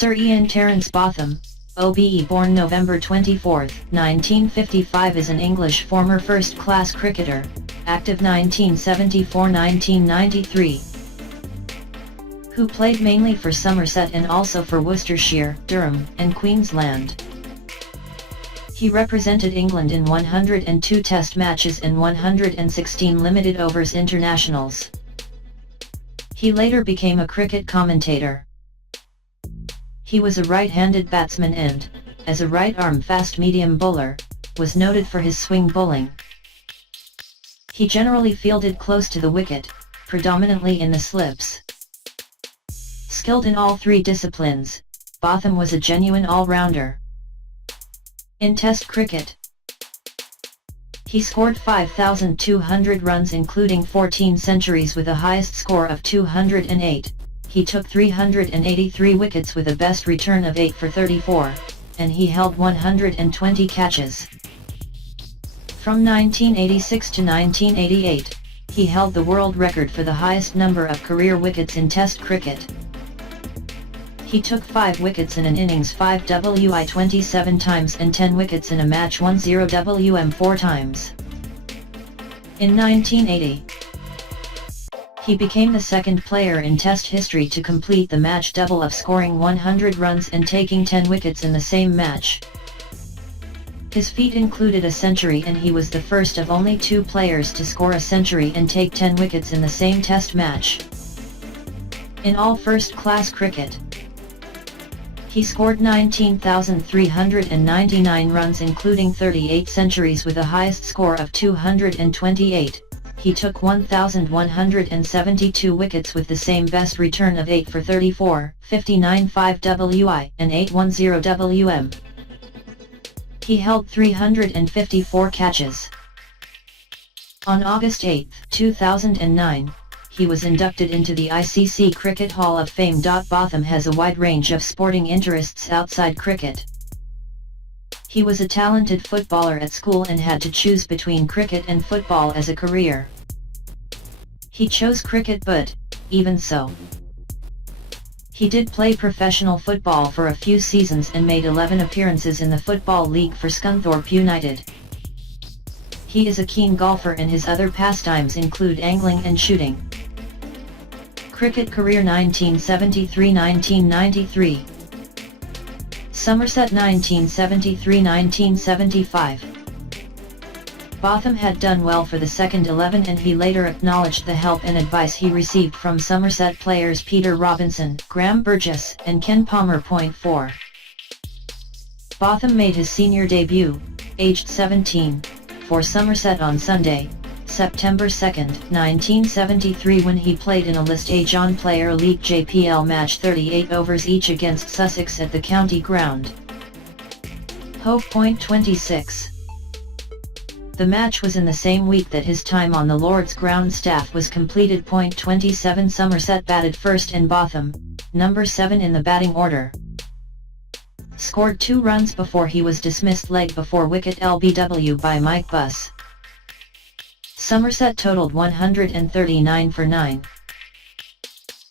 Sir Ian Terence Botham, OBE, born November 24, 1955, is an English former first-class cricketer, active 1974-1993, who played mainly for Somerset and also for Worcestershire, Durham, and Queensland. He represented England in 102 Test matches and 116 limited overs internationals. He later became a cricket commentator. He was a right-handed batsman and, as a right-arm fast-medium bowler, was noted for his swing bowling. He generally fielded close to the wicket, predominantly in the slips. Skilled in all three disciplines, Botham was a genuine all-rounder. In Test cricket, he scored 5,200 runs including 14 centuries with a highest score of 208. He took 383 wickets with a best return of 8 for 34, and he held 120 catches. From 1986 to 1988, he held the world record for the highest number of career wickets in Test cricket. He took 5 wickets in an innings 5 WI 27 times and 10 wickets in a match 10 WM 4 times. In 1980, he became the second player in Test history to complete the match double of scoring 100 runs and taking 10 wickets in the same match. His feat included a century, and he was the first of only 2 players to score a century and take 10 wickets in the same Test match. In all first-class cricket, he scored 19,399 runs including 38 centuries with a highest score of 228. He took 1,172 wickets with the same best return of 8 for 34, 59.5 WI, and 810 WM. He held 354 catches. On August 8, 2009, he was inducted into the ICC Cricket Hall of Fame. Botham has a wide range of sporting interests outside cricket. He was a talented footballer at school and had to choose between cricket and football as a career. He chose cricket, but, even so, he did play professional football for a few seasons and made 11 appearances in the Football League for Scunthorpe United. He is a keen golfer and his other pastimes include angling and shooting. Cricket career 1973-1993. Somerset 1973-1975. Botham had done well for the second 11 and he later acknowledged the help and advice he received from Somerset players Peter Robinson, Graham Burgess, and Ken Palmer. 4. Botham made his senior debut, aged 17, for Somerset on Sunday, September 2, 1973, when he played in a List A John Player League JPL match 38 overs each against Sussex at the county ground. Hope. 26. The match was in the same week that his time on the Lord's ground staff was completed. 27. Somerset batted first and Botham, number 7 in the batting order, scored 2 runs before he was dismissed leg before wicket LBW by Mike Buss. Somerset totaled 139 for 9.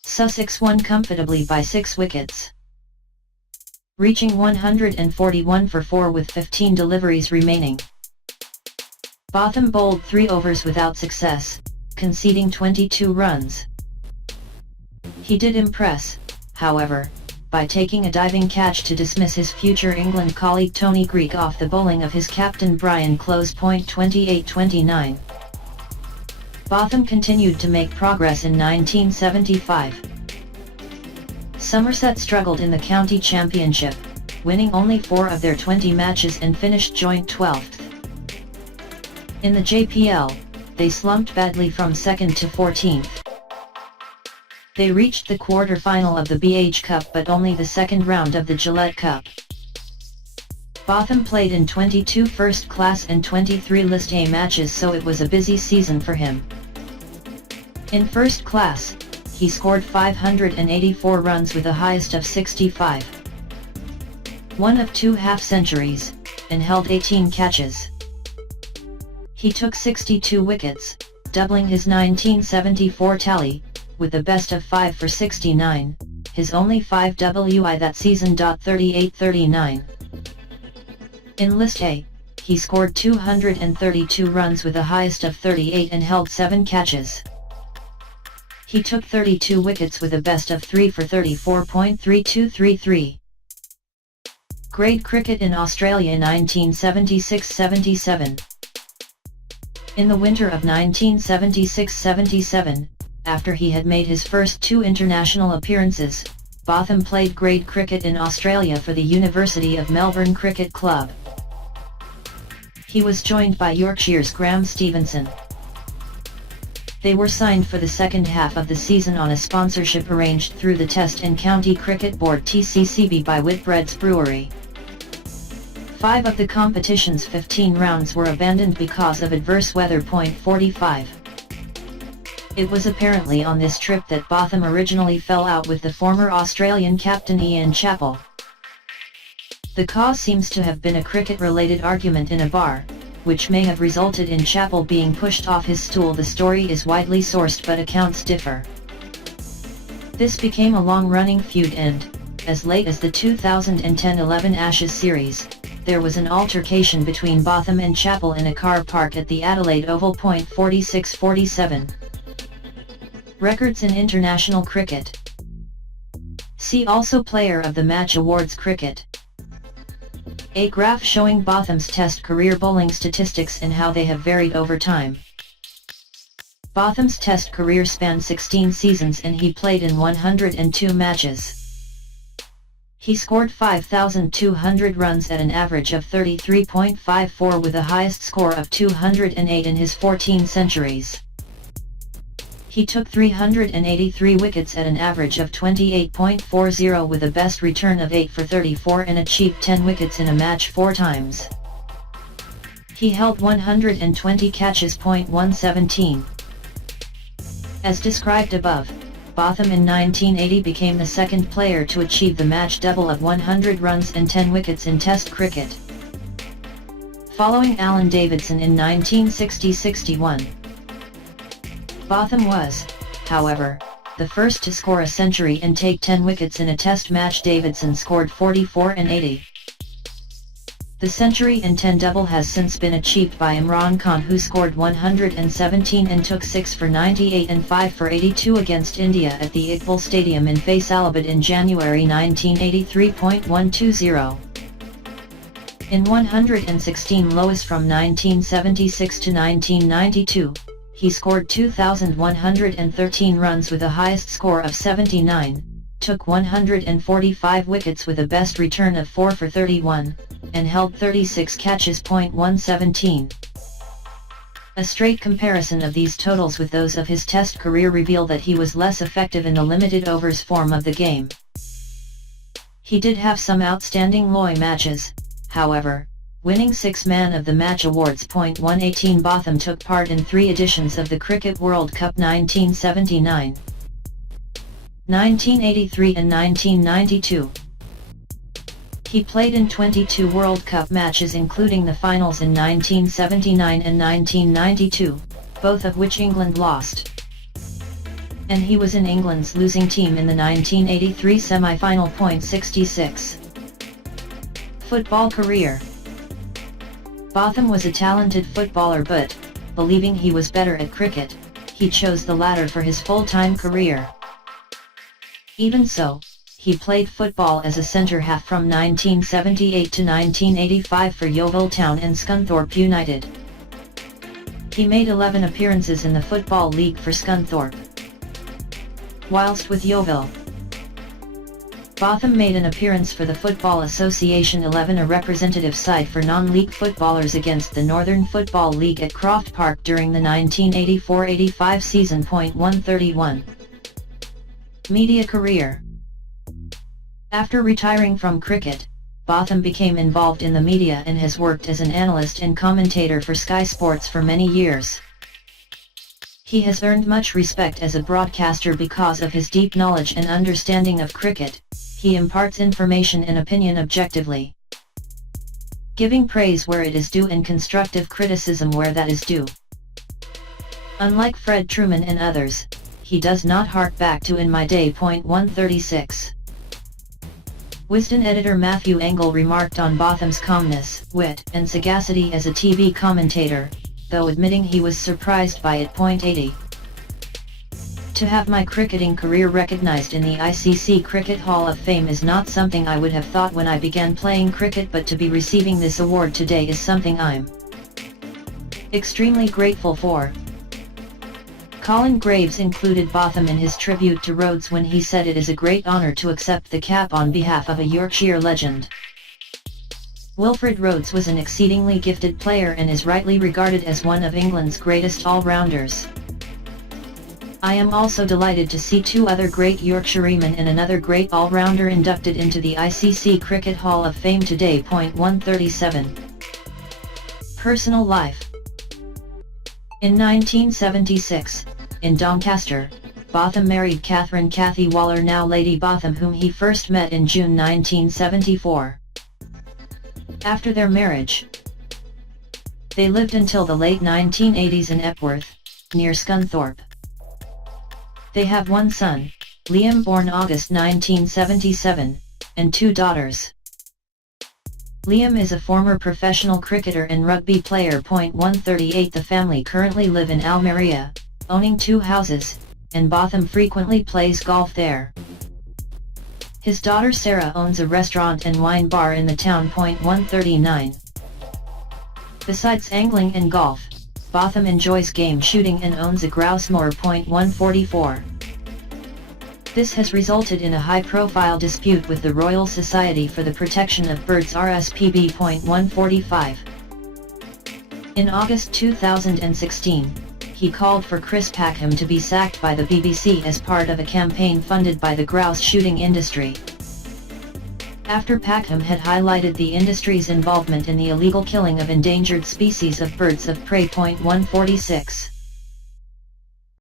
Sussex won comfortably by 6 wickets, reaching 141 for 4 with 15 deliveries remaining. Botham bowled 3 overs without success, conceding 22 runs. He did impress, however, by taking a diving catch to dismiss his future England colleague Tony Greig off the bowling of his captain Brian Close. 28-29. Botham continued to make progress in 1975. Somerset struggled in the county championship, winning only 4 of their 20 matches and finished joint 12th. In the JPL, they slumped badly from 2nd to 14th. They reached the quarter-final of the BH Cup but only the second round of the Gillette Cup. Botham played in 22 first-class and 23 List A matches, so it was a busy season for him. In first class, he scored 584 runs with a highest of 65, 1 of 2 half-centuries, and held 18 catches. He took 62 wickets, doubling his 1974 tally, with a best of 5 for 69. his only 5 WI that season. 38-39. In List A, he scored 232 runs with a highest of 38 and held 7 catches. He took 32 wickets with a best of 3 for 34.3233. Grade cricket in Australia 1976-77. In the winter of 1976-77, after he had made his first 2 international appearances, Botham played grade cricket in Australia for the University of Melbourne Cricket Club. He was joined by Yorkshire's Graham Stevenson. They were signed for the second half of the season on a sponsorship arranged through the Test and County Cricket Board (TCCB) by Whitbread's Brewery. 5 of the competition's 15 rounds were abandoned because of adverse weather. 45. It was apparently on this trip that Botham originally fell out with the former Australian captain Ian Chappell. The cause seems to have been a cricket-related argument in a bar, which may have resulted in Chappell being pushed off his stool. The story is widely sourced but accounts differ. This became a long-running feud and, as late as the 2010-11 Ashes series, there was an altercation between Botham and Chappell in a car park at the Adelaide Oval. 46-47. Records in international cricket. See also Player of the Match Awards Cricket. A graph showing Botham's Test career bowling statistics and how they have varied over time. Botham's Test career spanned 16 seasons and he played in 102 matches. He scored 5,200 runs at an average of 33.54 with a highest score of 208 in his 14 centuries. He took 383 wickets at an average of 28.40 with a best return of 8 for 34 and achieved 10 wickets in a match 4 times. He held 120 catches. 117. As described above, Botham in 1980 became the second player to achieve the match double of 100 runs and 10 wickets in Test cricket, following Alan Davidson in 1960-61. Botham was, however, the first to score a century and take 10 wickets in a Test match. Davidson scored 44 and 80. The century and 10 double has since been achieved by Imran Khan, who scored 117 and took 6 for 98 and 5 for 82 against India at the Iqbal Stadium in Faisalabad in January 1983.120. In 116 lowest from 1976 to 1992, he scored 2,113 runs with a highest score of 79, took 145 wickets with a best return of 4 for 31, and held 36 catches. 117. A straight comparison of these totals with those of his Test career reveal that he was less effective in the limited overs form of the game. He did have some outstanding Loy matches, however, winning 6 Man of the Match awards. 118. Botham took part in 3 editions of the Cricket World Cup 1979, 1983 and 1992. He played in 22 World Cup matches including the finals in 1979 and 1992, both of which England lost. And he was in England's losing team in the 1983 semi-final. 66. Football career. Botham was a talented footballer but, believing he was better at cricket, he chose the latter for his full-time career. Even so, he played football as a centre-half from 1978 to 1985 for Yeovil Town and Scunthorpe United. He made 11 appearances in the Football League for Scunthorpe. Whilst with Yeovil, Botham made an appearance for the Football Association 11, a representative side for non-league footballers against the Northern Football League at Croft Park during the 1984-85 season. 131. Media career. After retiring from cricket, Botham became involved in the media and has worked as an analyst and commentator for Sky Sports for many years. He has earned much respect as a broadcaster because of his deep knowledge and understanding of cricket. He imparts information and opinion objectively, giving praise where it is due and constructive criticism where that is due. Unlike Fred Truman and others, he does not hark back to in my day. 136. Wisden editor Matthew Engel remarked on Botham's calmness, wit, and sagacity as a TV commentator, though admitting he was surprised by it. 80. To have my cricketing career recognized in the ICC Cricket Hall of Fame is not something I would have thought when I began playing cricket, but to be receiving this award today is something I'm extremely grateful for. Colin Graves included Botham in his tribute to Rhodes when he said it is a great honour to accept the cap on behalf of a Yorkshire legend. Wilfred Rhodes was an exceedingly gifted player and is rightly regarded as one of England's greatest all-rounders. I am also delighted to see two other great Yorkshiremen and another great all-rounder inducted into the ICC Cricket Hall of Fame today. 137. Personal life. In 1976, in Doncaster, Botham married Catherine "Cathy" Waller, now Lady Botham, whom he first met in June 1974. After their marriage, they lived until the late 1980s in Epworth, near Scunthorpe. They have one son, Liam, born August 1977, and two daughters. Liam is a former professional cricketer and rugby player. 138. The family currently live in Almeria, owning two houses, and Botham frequently plays golf there. His daughter Sarah owns a restaurant and wine bar in the town. 139. Besides angling and golf, Botham enjoys game shooting and owns a grouse moor. 144. This has resulted in a high-profile dispute with the Royal Society for the Protection of Birds (RSPB). 145. In August 2016, he called for Chris Packham to be sacked by the BBC as part of a campaign funded by the grouse shooting industry. After Packham had highlighted the industry's involvement in the illegal killing of endangered species of birds of prey. 146.